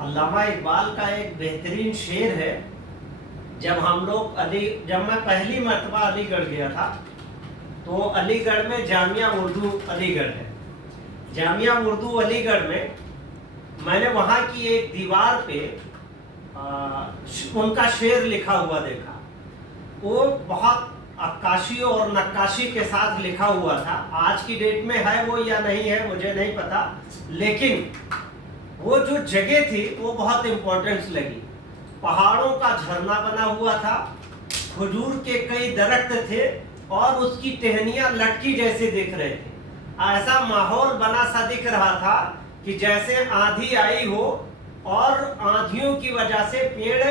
علامہ اقبال کا ایک بہترین شعر ہے. جب میں پہلی مرتبہ علی گڑھ گیا تھا تو علی گڑھ میں جامعہ اردو علی گڑھ ہے. جامعہ اردو علی گڑھ میں نے وہاں کی ایک دیوار پہ ان کا شعر لکھا ہوا دیکھا. وہ بہت عکاشی اور نقاشی کے ساتھ لکھا ہوا تھا. آج کی ڈیٹ میں ہے وہ یا نہیں ہے مجھے نہیں پتا, لیکن وہ جو جگہ تھی وہ بہت امپورٹنٹ لگی. پہاڑوں کا جھرنا بنا ہوا تھا, کھجور کے کئی درخت تھے اور اس کی ٹہنیاں لٹکی جیسے دکھ رہے تھے. ایسا ماحول بنا سا دکھ رہا تھا کہ جیسے آندھی آئی ہو اور آندھیوں کی وجہ سے پیڑ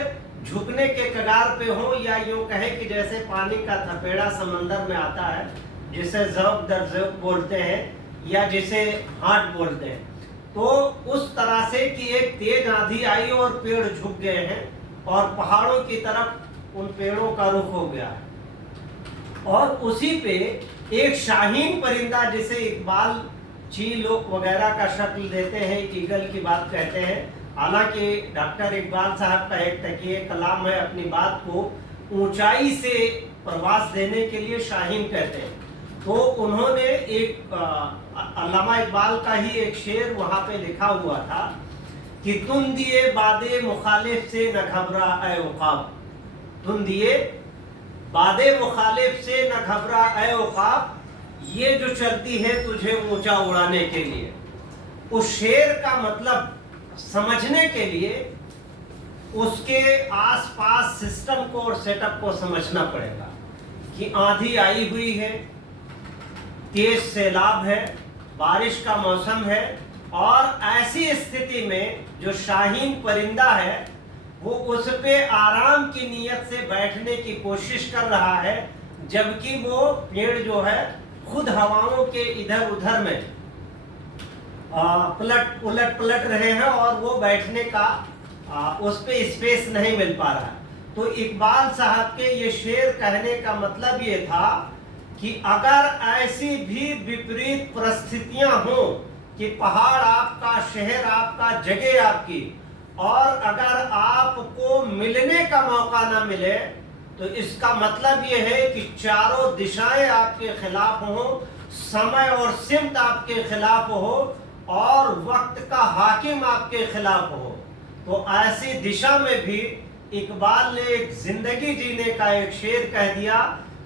جھکنے کے کگار پہ ہو, یا یوں کہے کہ جیسے پانی کا تھپیڑا سمندر میں آتا ہے جسے ذوق در ذوق بولتے ہیں یا جسے ہارٹ بولتے ہیں. تو اس طرح سے کہ ایک تیز آندھی آئی اور پیڑ جھک گئے ہیں اور پہاڑوں کی طرف ان پیڑوں کا رخ ہو گیا ہے. اور اسی پہ ایک شاہین پرندہ جسے اقبال چیل وغیرہ کا شکل دیتے ہیں, ایگل کی بات کہتے ہیں. حالانکہ ڈاکٹر اقبال صاحب کا ایک تکیہ کلام ہے, اپنی بات کو اونچائی سے پرواز دینے کے لیے شاہین کہتے ہیں. تو انہوں نے ایک علامہ اقبال کا ہی ایک شعر وہاں پہ لکھا ہوا تھا کہ تم دیے بادے مخالف سے نہ گھبرا اے عقاب. تم دیے بادے مخالف سے نہ گھبرا اے عقاب, یہ جو چلتی ہے تجھے اونچا اڑانے کے لیے. اس شعر کا مطلب سمجھنے کے لیے اس کے آس پاس سسٹم کو اور سیٹ اپ کو سمجھنا پڑے گا کہ آندھی آئی ہوئی ہے, تیز سیلاب ہے, بارش کا موسم ہے, اور ایسی استھتی میں جو شاہین پرندہ ہے وہ اس پہ آرام کی نیت سے بیٹھنے کی کوشش کر رہا ہے, جبکہ وہ پیڑ جو ہے خود ہواؤں کے ادھر ادھر میں پلٹ رہے ہیں اور وہ بیٹھنے کا اس پہ اسپیس نہیں مل پا رہا. تو اقبال صاحب کے یہ شعر کہنے کا مطلب یہ تھا کہ اگر ایسی بھی وپریت پرستھتیاں ہوں کہ پہاڑ آپ کا, شہر آپ کا, جگہ آپ کی, اور اگر آپ کو ملنے کا موقع نہ ملے تو اس کا مطلب یہ ہے کہ چاروں دشائیں آپ کے خلاف ہوں, سمے اور سمت آپ کے خلاف ہو, اور وقت کا حاکم آپ کے خلاف ہو. تو ایسی دشا میں بھی اقبال نے ایک زندگی جینے کا ایک شعر کہہ دیا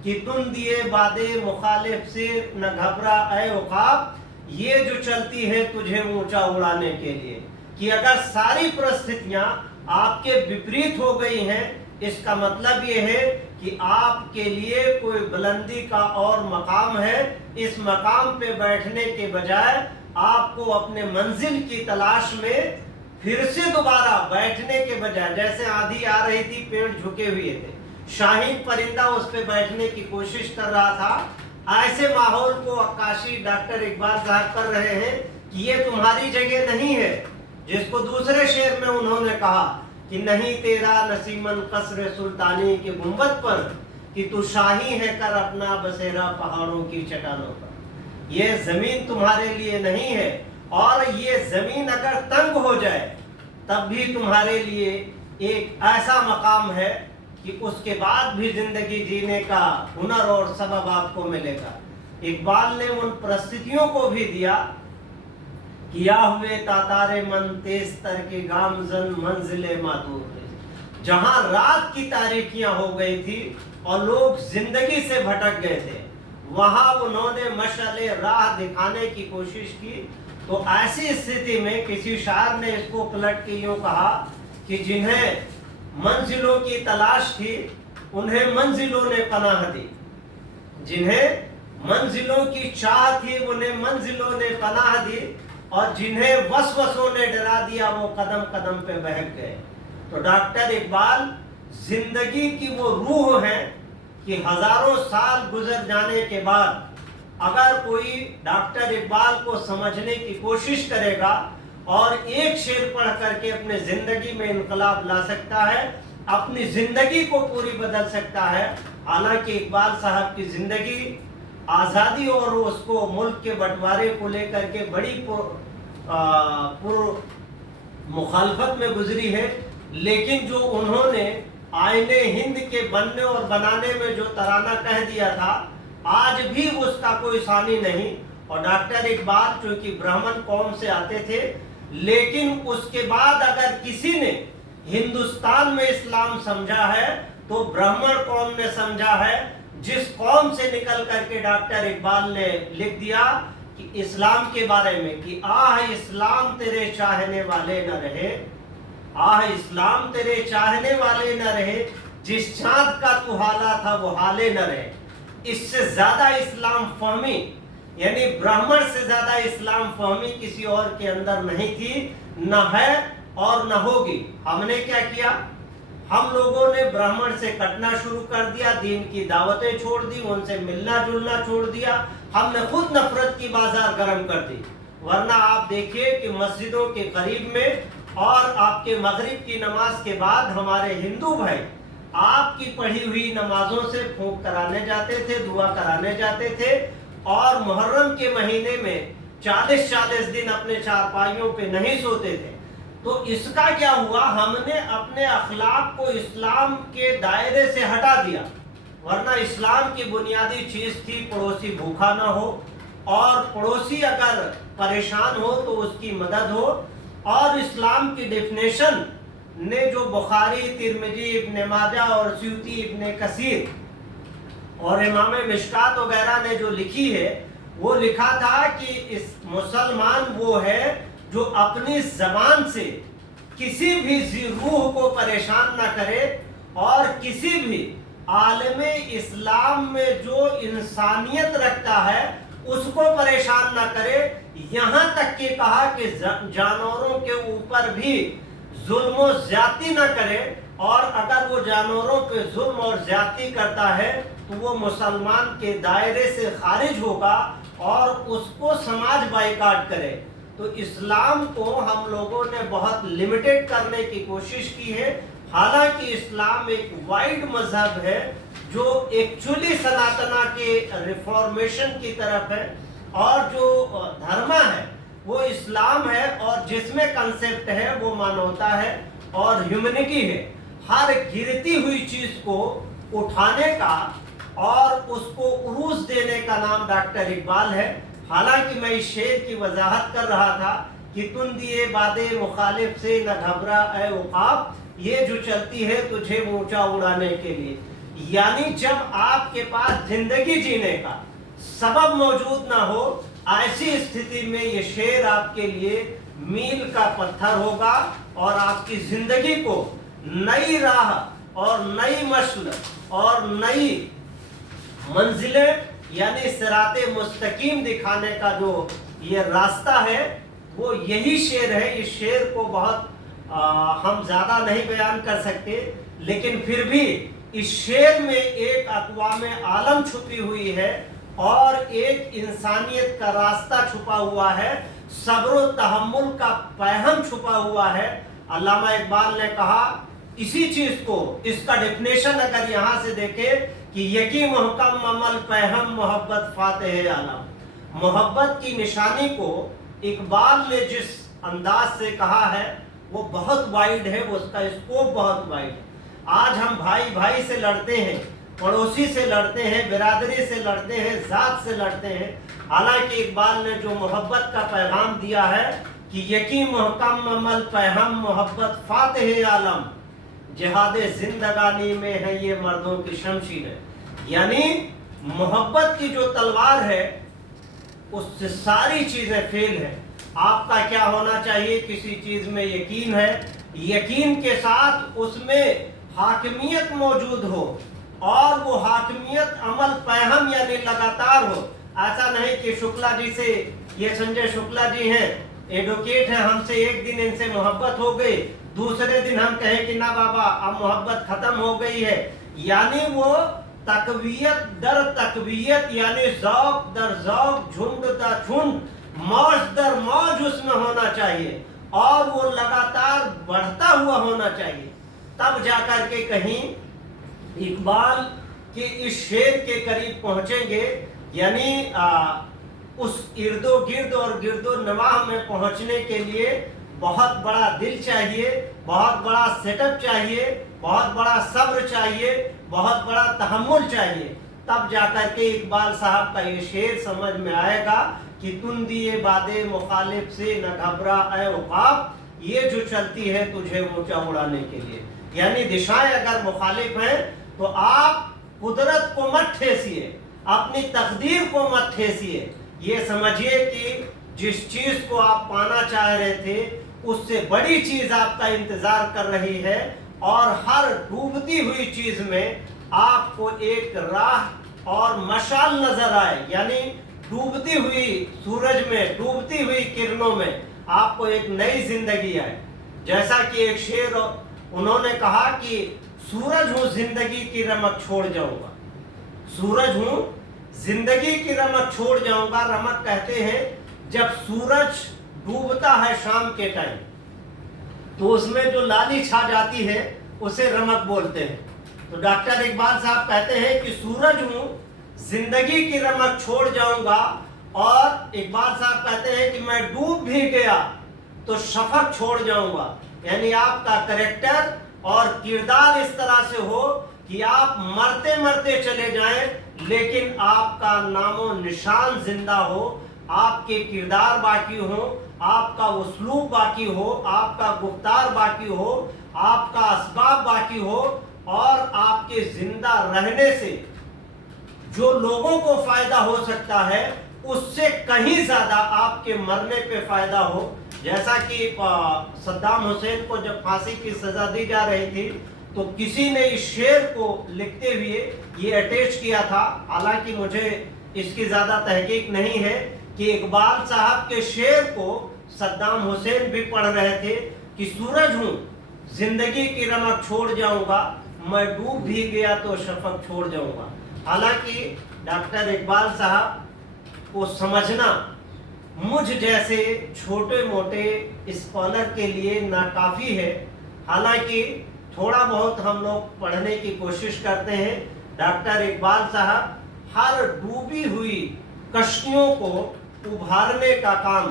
کہ تم دیے بادے مخالف سے نہ گھبرا اے عقاب, یہ جو چلتی ہے تجھے اونچا اڑانے کے لیے. کہ اگر ساری پرستھتیاں آپ کے وپریت ہو گئی ہیں, اس کا مطلب یہ ہے کہ آپ کے لیے کوئی بلندی کا اور مقام ہے. اس مقام پہ بیٹھنے کے بجائے آپ کو اپنے منزل کی تلاش میں پھر سے دوبارہ بیٹھنے کے بجائے, جیسے آندھی آ رہی تھی پیڑ جھکے ہوئے تھے, شاہین پرندہ اس پہ بیٹھنے کی کوشش کر رہا تھا, ایسے ماحول کو عکاسی ڈاکٹر اقبال صاحب کر رہے ہیں کہ یہ تمہاری جگہ نہیں ہے. جس کو دوسرے شعر میں انہوں نے کہا کہ نہیں تیرا نسیمن قصر سلطانی کے گنبد پر, کہ تو شاہی ہے کر اپنا بسیرا پہاڑوں کی چٹانوں پر. یہ زمین تمہارے لیے نہیں ہے, اور یہ زمین اگر تنگ ہو جائے تب بھی تمہارے لیے ایک ایسا مقام ہے کہ اس کے بعد بھی زندگی جینے کا ہنر اور سبب آپ کو ملے گا. اقبال نے ان پرستھتیوں کو بھی دیا کیا ہوئے تاتار من تیز تر کے گامزن منزل ماتور, جہاں رات کی تاریکیاں ہو گئی تھی اور لوگ زندگی سے بھٹک گئے تھے, وہاں انہوں نے مشعل راہ دکھانے کی کوشش کی. تو ایسی استھتی میں کسی شاعر نے اس کو پلٹ کے یوں کہا کہ جنہیں منزلوں کی تلاش تھی انہیں منزلوں نے پناہ دی, جنہیں منزلوں کی چاہ تھی انہیں منزلوں نے پناہ دی, اور جنہیں وسوسوں نے ڈرا دیا وہ قدم قدم پہ بہک گئے. تو ڈاکٹر اقبال زندگی کی وہ روح ہیں کہ ہزاروں سال گزر جانے کے بعد اگر کوئی ڈاکٹر اقبال کو سمجھنے کی کوشش کرے گا اور ایک شعر پڑھ کر کے اپنے زندگی میں انقلاب لا سکتا ہے, اپنی زندگی کو پوری بدل سکتا ہے. حالانکہ اقبال صاحب کی زندگی آزادی اور اس کو ملک کے بٹوارے کو لے کر کے بڑی پر मुखालफत में गुजरी है, लेकिन जो उन्होंने आईने हिंद के बनने और बनाने में जो तराना कह दिया था, आज भी उसका कोई सानी नहीं। और डॉक्टर इकबाल चूंकि ब्राह्मण कौम से आते थे, लेकिन उसके बाद अगर किसी ने हिंदुस्तान में इस्लाम समझा है तो ब्राह्मण कौम ने समझा है। जिस कौम से निकल करके डॉक्टर इकबाल ने लिख दिया कि इस्लाम के बारे में कि आह इस्लाम तेरे चाहने वाले न रहे, आह इस्लाम तेरे चाहने वाले न रहे, जिस चांद का तू हाला था वो हाले न रहे। इससे ज्यादा इस्लाम फहमी, यानी ब्राह्मण से ज्यादा इस्लाम फहमी किसी और के अंदर नहीं थी, न है और न होगी। हमने क्या किया, हम लोगों ने ब्राह्मण से कटना शुरू कर दिया, दीन की दावतें छोड़ दी, उनसे मिलना जुलना छोड़ दिया, हमने खुद नफरत की बाजार गर्म कर दी। वरना आप देखिए कि मस्जिदों के करीब में और आपके मगरिब की नमाज के बाद हमारे हिंदू भाई आपकी पढ़ी हुई नमाजों से फूंक कराने जाते थे, दुआ कराने जाते थे, और मुहर्रम के महीने में 40-40 दिन अपने चारपाइयों पे नहीं सोते थे। तो इसका क्या हुआ, हमने अपने अखलाक को इस्लाम के दायरे से हटा दिया। वरना इस्लाम की बुनियादी चीज थी पड़ोसी भूखा ना हो, और पड़ोसी अगर परेशान हो तो उसकी मदद हो। और इस्लाम की डेफिनेशन ने जो बुखारी, तिरमिजी, इब्न माजा और स्यूती, इब्न कसीर और इमाम मिशकात वगैरह ने जो लिखी है, वो लिखा था कि इस मुसलमान वो है जो अपनी जबान से किसी भी रूह को परेशान ना करे, और किसी भी आलमे इस्लाम में जो इंसानियत रखता है उसको परेशान ना करे। यहाँ तक कि कहा कि जानवरों के ऊपर भी जुल्म और ज्यादती ना करे, और अगर वो जानवरों पे जुल्म और ज्यादती करता है तो वो मुसलमान के दायरे से खारिज होगा और उसको समाज बाइकाट करे। तो इस्लाम को हम लोगों ने बहुत लिमिटेड करने की कोशिश की है। हालांकि इस्लाम एक वाइड मजहब है जो एक्चुअली सनातना के रिफॉर्मेशन की तरफ है, और जो धर्म है वो इस्लाम है, और जिसमें कंसेप्ट है वो मानवता है और ह्यूमैनिटी है। हर गिरती हुई चीज को उठाने का और उसको उरूज देने का नाम डॉक्टर इकबाल है। हालांकि मैं इस शेर की वजाहत कर रहा था कि तुम दिए बादे मुखालिफ से न घबरा ए उकाब, ये जो चलती है तुझे ऊंचा उड़ाने के लिए। यानी जब आपके पास जिंदगी जीने का सबब मौजूद ना हो, ऐसी स्थिति में ये शेर आपके लिए मील का पत्थर होगा, और आपकी जिंदगी को नई राह और नई मशल और नई मंजिलें यानी सिराते मुस्तकीम दिखाने का जो ये रास्ता है वो यही शेर है। इस शेर को बहुत हम ज़्यादा नहीं बयान कर सकते, लेकिन फिर भी इस शेर में एक अक़वाम आलम छुपी हुई है और एक इंसानियत का रास्ता छुपा हुआ है, सब्र व तहम्मुल का पैहम छुपा हुआ है। अल्लामा इकबाल ने कहा इसी चीज को, इसका डेफिनेशन अगर यहाँ से देखें कि यकी मुहकम अमल पैहम मोहब्बत फातेह आलम, मोहब्बत की निशानी को इकबाल ने जिस अंदाज से कहा है वो बहुत वाइड है, वो उसका स्कोप बहुत वाइड है। आज हम भाई भाई से लड़ते हैं, पड़ोसी से लड़ते हैं, बिरादरी से लड़ते हैं, जात से लड़ते हैं। हालांकि इकबाल ने जो मोहब्बत का पैगाम दिया है कि यकी मुहकम अमल पैहम मोहब्बत फातेह आलम, जिहाद जिंदगानी में है ये मर्दों की शमशीर, यानी मोहब्बत की जो तलवार है उससे सारी चीजें फेल है। आपका क्या होना चाहिए, किसी चीज में यकीन है, यकीन के साथ उसमें हाकिमियत मौजूद हो, और वो हाकिमियत अमल पैहम यानी लगातार हो। ऐसा नहीं कि शुक्ला जी से, ये संजय शुक्ला जी हैं, एडवोकेट हैं, हमसे एक दिन इनसे मोहब्बत हो गई, दूसरे दिन हम कहें कि ना बाबा अब मोहब्बत खत्म हो गई है। यानी वो तकवियत दर तकवियत, यानी ज़ौक़ दर ज़ौक़, झुंड दर झुंड, मौज दर मौज उसमें होना चाहिए, और वो लगातार बढ़ता हुआ होना चाहिए। तब जाकर के कहीं इकबाल के इस शेर के करीब पहुंचेंगे, यानी उस इर्दो गिर्द और गिर्दो नवाह में पहुंचने के लिए बहुत बड़ा दिल चाहिए, बहुत बड़ा सेटअप चाहिए, बहुत बड़ा सब्र चाहिए, बहुत बड़ा तहम्मुल चाहिए, तब जाकर के इकबाल साहब का ये शेर समझ में आएगा कि तुम दिए बादे मुखालिफ से न घबरा ऐ उकाब, ये जो चलती है तुझे ऊंचा उड़ाने के लिए। यानी दिशाएं अगर मुखालिफ हैं तो आप कुदरत को मत ठेसिए, अपनी तकदीर को मत ठेसिए। ये समझिए कि जिस चीज को आप पाना चाह रहे थे उससे बड़ी चीज आपका इंतजार कर रही है, और हर डूबती हुई चीज में आपको एक राह और मशाल नजर आए, यानी डूबती हुई सूरज में, डूबती हुई किरणों में आपको एक नई जिंदगी आए। जैसा कि एक शेर उन्होंने कहा कि सूरज हूं जिंदगी की रमक छोड़ जाऊंगा, सूरज हूं जिंदगी की रमक छोड़ जाऊंगा। रमक कहते हैं जब सूरज डूबता है शाम के टाइम तो उसमें जो लाली छा जाती है उसे रमक बोलते हैं। तो डॉक्टर इकबाल साहब कहते हैं कि सूरज हूं जिंदगी की रमक छोड़ जाऊंगा, और इकबाल साहब कहते हैं कि मैं डूब भी गया तो शफक छोड़ जाऊंगा। यानी आपका कैरेक्टर और किरदार इस तरह से हो कि आप मरते मरते चले जाएं लेकिन आपका नामो निशान जिंदा हो, आपके किरदार बाकी हो, आपका उसलूब बाकी हो, आपका गुफ्तार बाकी हो, आपका असबाब बाकी हो, और आपके जिंदा रहने से जो लोगों को फायदा हो सकता है उससे कहीं ज्यादा आपके मरने पे फायदा हो। जैसा कि सद्दाम हुसैन को जब फांसी की सजा दी जा रही थी तो किसी ने इस शेर को लिखते हुए ये अटैच किया था, हालांकि मुझे इसकी ज्यादा तहकीक नहीं है कि इकबाल साहब के शेर को सद्दाम हुसैन भी पढ़ रहे थे कि सूरज हूं जिंदगी की रमक छोड़ जाऊंगा, मैं डूब भी गया तो शफक छोड़ जाऊंगा। हालांकि डॉक्टर इकबाल साहब को समझना मुझ जैसे छोटे मोटे स्कॉलर के लिए नाकाफी है। हालांकि थोड़ा बहुत हम लोग पढ़ने की कोशिश करते हैं। डॉक्टर इकबाल साहब हर डूबी हुई कश्तियों को उभारने का काम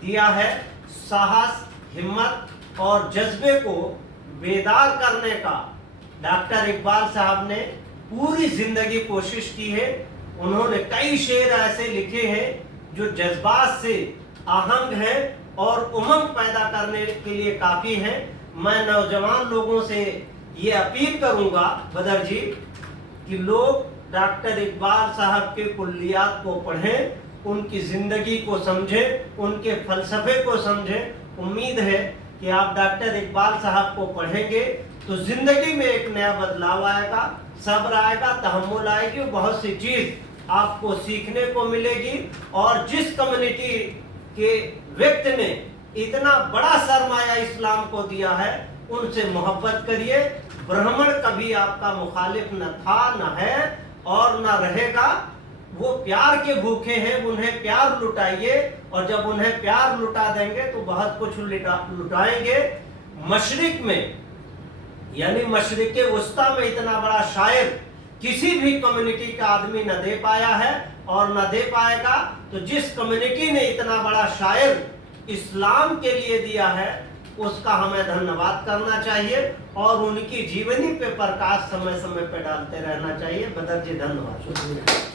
दिया है, साहस, हिम्मत और जज्बे को बेदार करने का डॉक्टर इकबाल साहब ने पूरी जिंदगी कोशिश की है। उन्होंने कई शेर ऐसे लिखे हैं जो जज्बात से आहंग है और उमंग पैदा करने के लिए काफी है। मैं नौजवान लोगों से ये अपील करूंगा बदर जी कि लोग डॉक्टर इकबाल साहब के कुल्लियात को पढ़ें, उनकी जिंदगी को समझें, उनके फलसफे को समझें। उम्मीद है कि आप डॉक्टर इकबाल साहब को पढ़ेंगे तो जिंदगी में एक नया बदलाव आएगा, सब्र आएगा, तहम्मुल आएगी, बहुत सी चीज आपको सीखने को मिलेगी। और जिस कम्युनिटी के व्यक्ति ने इतना बड़ा सरमाया इस्लाम को दिया है उनसे मोहब्बत करिए। ब्राह्मण कभी आपका मुखालिफ न था, न है और न रहेगा। वो प्यार के भूखे हैं, उन्हें प्यार लुटाइए, और जब उन्हें प्यार लुटा देंगे तो बहुत कुछ लुटाएंगे। मशरिक में यानी मशरिक वस्ता में इतना बड़ा शायर किसी भी कम्युनिटी का आदमी न दे पाया है और न दे पाएगा। तो जिस कम्युनिटी ने इतना बड़ा शायर इस्लाम के लिए दिया है उसका हमें धन्यवाद करना चाहिए और उनकी जीवनी पे प्रकाश समय समय पे डालते रहना चाहिए। बदर जी धन्यवाद।